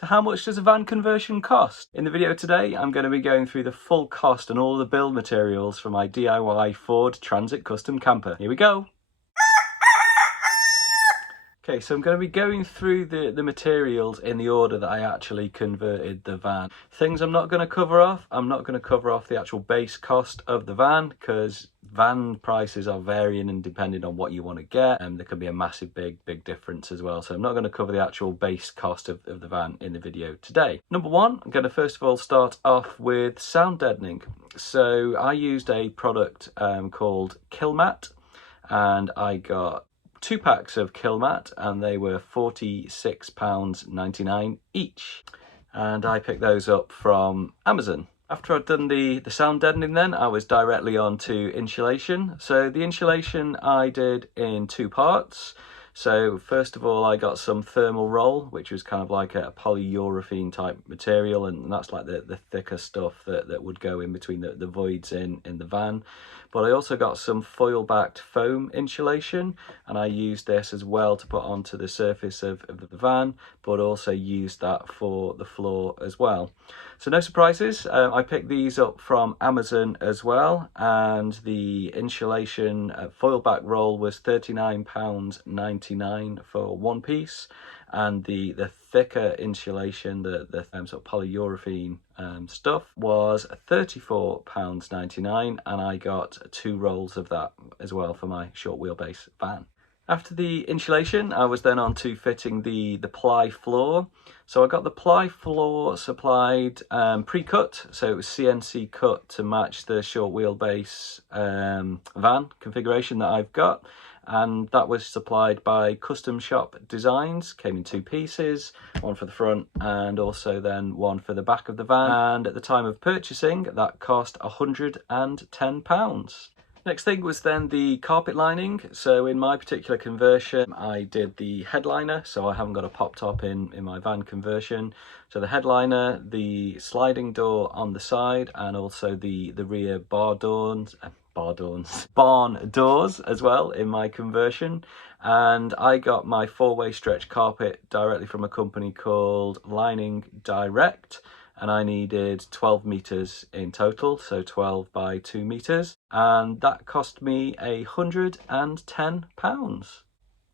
So how much does a van conversion cost? In the video today, I'm going to be going through the full cost and all the build materials for my DIY Ford Transit Custom Camper. Here we go. Okay, so I'm going to be going through the materials in the order that I actually converted the van. Things I'm not going to cover off, I'm not going to cover off the actual base cost of the van because van prices are varying and depending on what you want to get, and there can be a massive big difference as well. So I'm not going to cover the actual base cost of the van in the video today. Number one, I'm going to first of all start off with sound deadening. So I used a product called Killmat, and I got 2 packs of Killmat and they were £46.99 each, and I picked those up from Amazon. After I'd done the sound deadening, then I was directly on to insulation. So the insulation I did in 2 parts. So first of all, I got some thermal roll, which was kind of like a polyurethane type material, and that's like the thicker stuff that would go in between the voids in the van. But I also got some foil backed foam insulation, and I used this as well to put onto the surface of the van, but also used that for the floor as well. So no surprises, I picked these up from Amazon as well, and the insulation foil back roll was £39.99 for 1 piece, and the thicker insulation, the sort of polyurethane stuff, was £34.99, and I got 2 rolls of that as well for my short wheelbase van. After the insulation, I was then on to fitting the Ply Floor. So I got the Ply Floor supplied pre-cut, so it was CNC cut to match the short wheelbase van configuration that I've got. And that was supplied by Custom Shop Designs, came in 2 pieces, one for the front and also then one for the back of the van. And at the time of purchasing, that cost £110. Next thing was then the carpet lining. So in my particular conversion, I did the headliner, so I haven't got a pop top in my van conversion. So the headliner, the sliding door on the side, and also the rear barn doors as well in my conversion. And I got my 4-way stretch carpet directly from a company called Lining Direct, and I needed 12 meters in total, so 12 by 2 meters, and that cost me £110.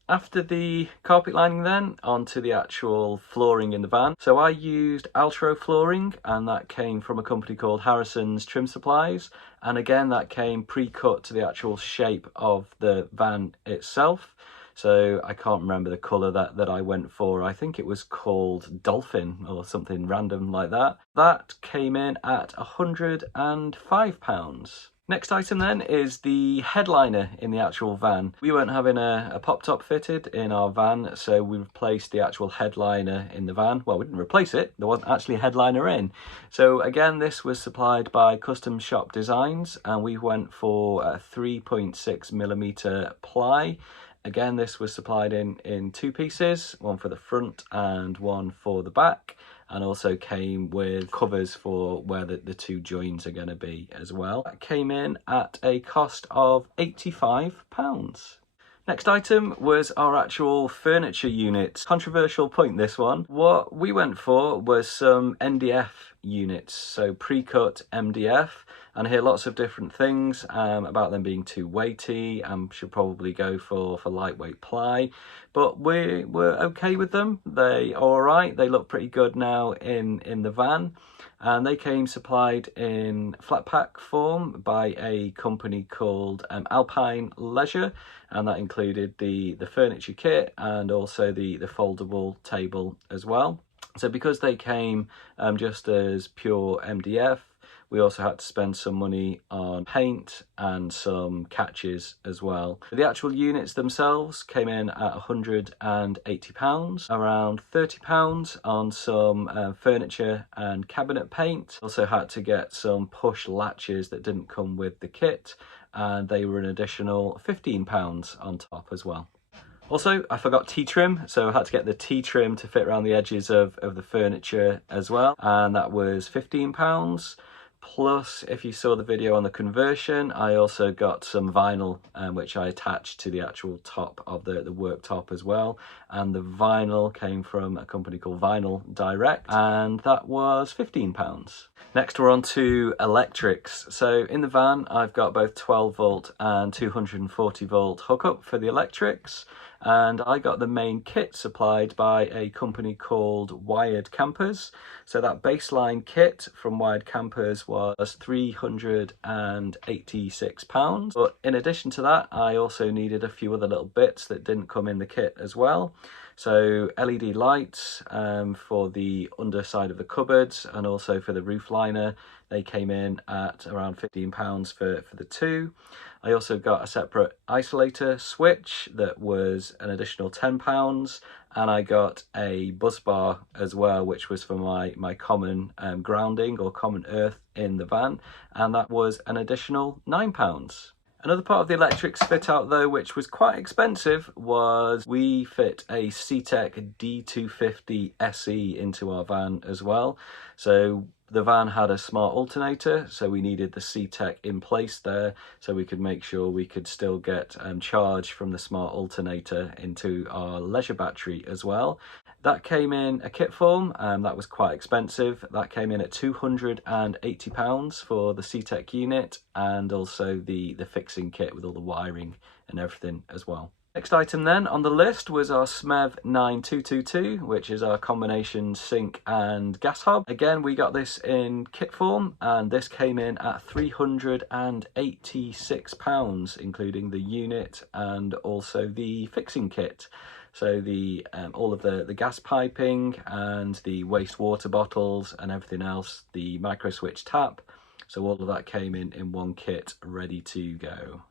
After the carpet lining then, onto the actual flooring in the van. So I used Altro flooring, and that came from a company called Harrison's Trim Supplies, and again that came pre-cut to the actual shape of the van itself. So I can't remember the colour that I went for. I think it was called Dolphin or something random like that. That came in at £105. Next item then is the headliner in the actual van. We weren't having a pop top fitted in our van, so we replaced the actual headliner in the van. Well, we didn't replace it, there wasn't actually a headliner in. So again, this was supplied by Custom Shop Designs, and we went for a 3.6mm ply. Again, this was supplied in 2 pieces, one for the front and one for the back, and also came with covers for where the 2 joins are going to be as well. That came in at a cost of £85. Next item was our actual furniture units. Controversial point, this one. What we went for was some MDF units, so pre-cut MDF, and I hear lots of different things about them being too weighty and should probably go for lightweight ply, but we're okay with them. They are alright, they look pretty good now in the van, and they came supplied in flat pack form by a company called Alpine Leisure, and that included the furniture kit and also the foldable table as well. So because they came just as pure MDF, we also had to spend some money on paint and some catches as well. The actual units themselves came in at £180, around £30 on some furniture and cabinet paint. Also had to get some push latches that didn't come with the kit, and they were an additional £15 on top as well. Also, I forgot T-trim, so I had to get the T-trim to fit around the edges of the furniture as well, and that was £15. Plus, if you saw the video on the conversion, I also got some vinyl, which I attached to the actual top of the worktop as well. And the vinyl came from a company called Vinyl Direct, and that was £15. Next, we're on to electrics. So in the van, I've got both 12 volt and 240 volt hookup for the electrics. And I got the main kit supplied by a company called Wired Kampers. So that baseline kit from Wired Kampers was £386. But in addition to that, I also needed a few other little bits that didn't come in the kit as well. So LED lights for the underside of the cupboards and also for the roof liner. They came in at around £15 for the two. I also got a separate isolator switch that was an additional £10, and I got a bus bar as well, which was for my common grounding or common earth in the van, and that was an additional £9. Another part of the electrics fit out though, which was quite expensive, was we fit a CTEK D250 SE into our van as well. So the van had a smart alternator, so we needed the CTEK in place there so we could make sure we could still get charge from the smart alternator into our leisure battery as well. That came in a kit form, and that was quite expensive. That came in at £280 for the CTEK unit, and also the fixing kit with all the wiring and everything as well. Next item then on the list was our SMEV 9222, which is our combination sink and gas hob. Again, we got this in kit form, and this came in at £386, including the unit and also the fixing kit. So the all of the gas piping and the wastewater bottles and everything else, the micro switch tap. So all of that came in one kit ready to go.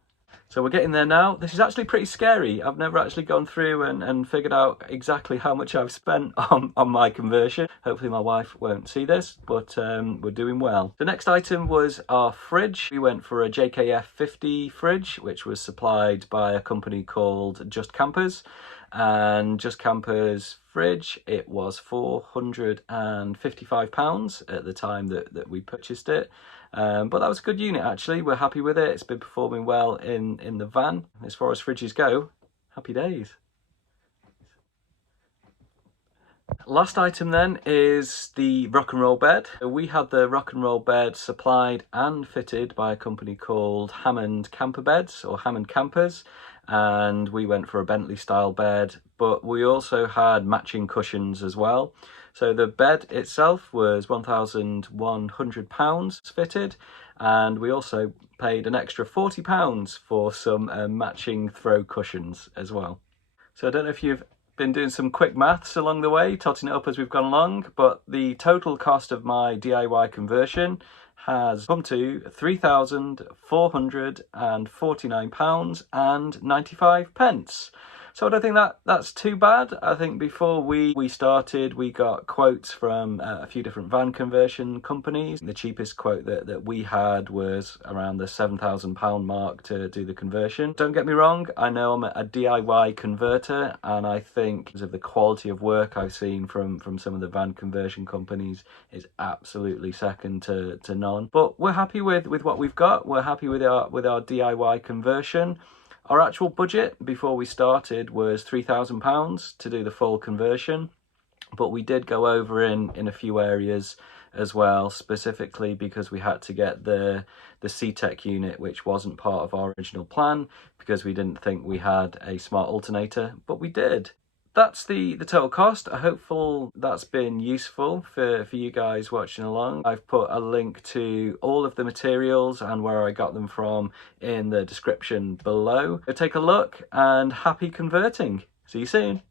So we're getting there now. This is actually pretty scary. I've never actually gone through and figured out exactly how much I've spent on my conversion. Hopefully my wife won't see this, but we're doing well. The next item was our fridge. We went for a JKF 50 fridge, which was supplied by a company called Just Kampers. And Just Kampers fridge, it was £455 at the time that we purchased it. But that was a good unit actually. We're happy with it. It's been performing well in the van. As far as fridges go, happy days. Last item then is the rock and roll bed. We had the rock and roll bed supplied and fitted by a company called Hammond Camper Beds or Hammond Campers, and we went for a Bentley style bed, but we also had matching cushions as well. So the bed itself was £1,100 fitted, and we also paid an extra £40 for some matching throw cushions as well. So I don't know if you've been doing some quick maths along the way, totting it up as we've gone along, but the total cost of my DIY conversion has come to £3,449.95. So I don't think that's too bad. I think before we started, we got quotes from a few different van conversion companies. The cheapest quote that we had was around the £7,000 mark to do the conversion. Don't get me wrong, I know I'm a DIY converter, and I think because of the quality of work I've seen from some of the van conversion companies is absolutely second to none. But we're happy with what we've got. We're happy with our DIY conversion. Our actual budget before we started was £3,000 to do the full conversion, but we did go over in a few areas as well, specifically because we had to get the CTEK unit, which wasn't part of our original plan because we didn't think we had a smart alternator, but we did. That's the total cost. I hope that's been useful for you guys watching along. I've put a link to all of the materials and where I got them from in the description below. Go take a look, and happy converting. See you soon.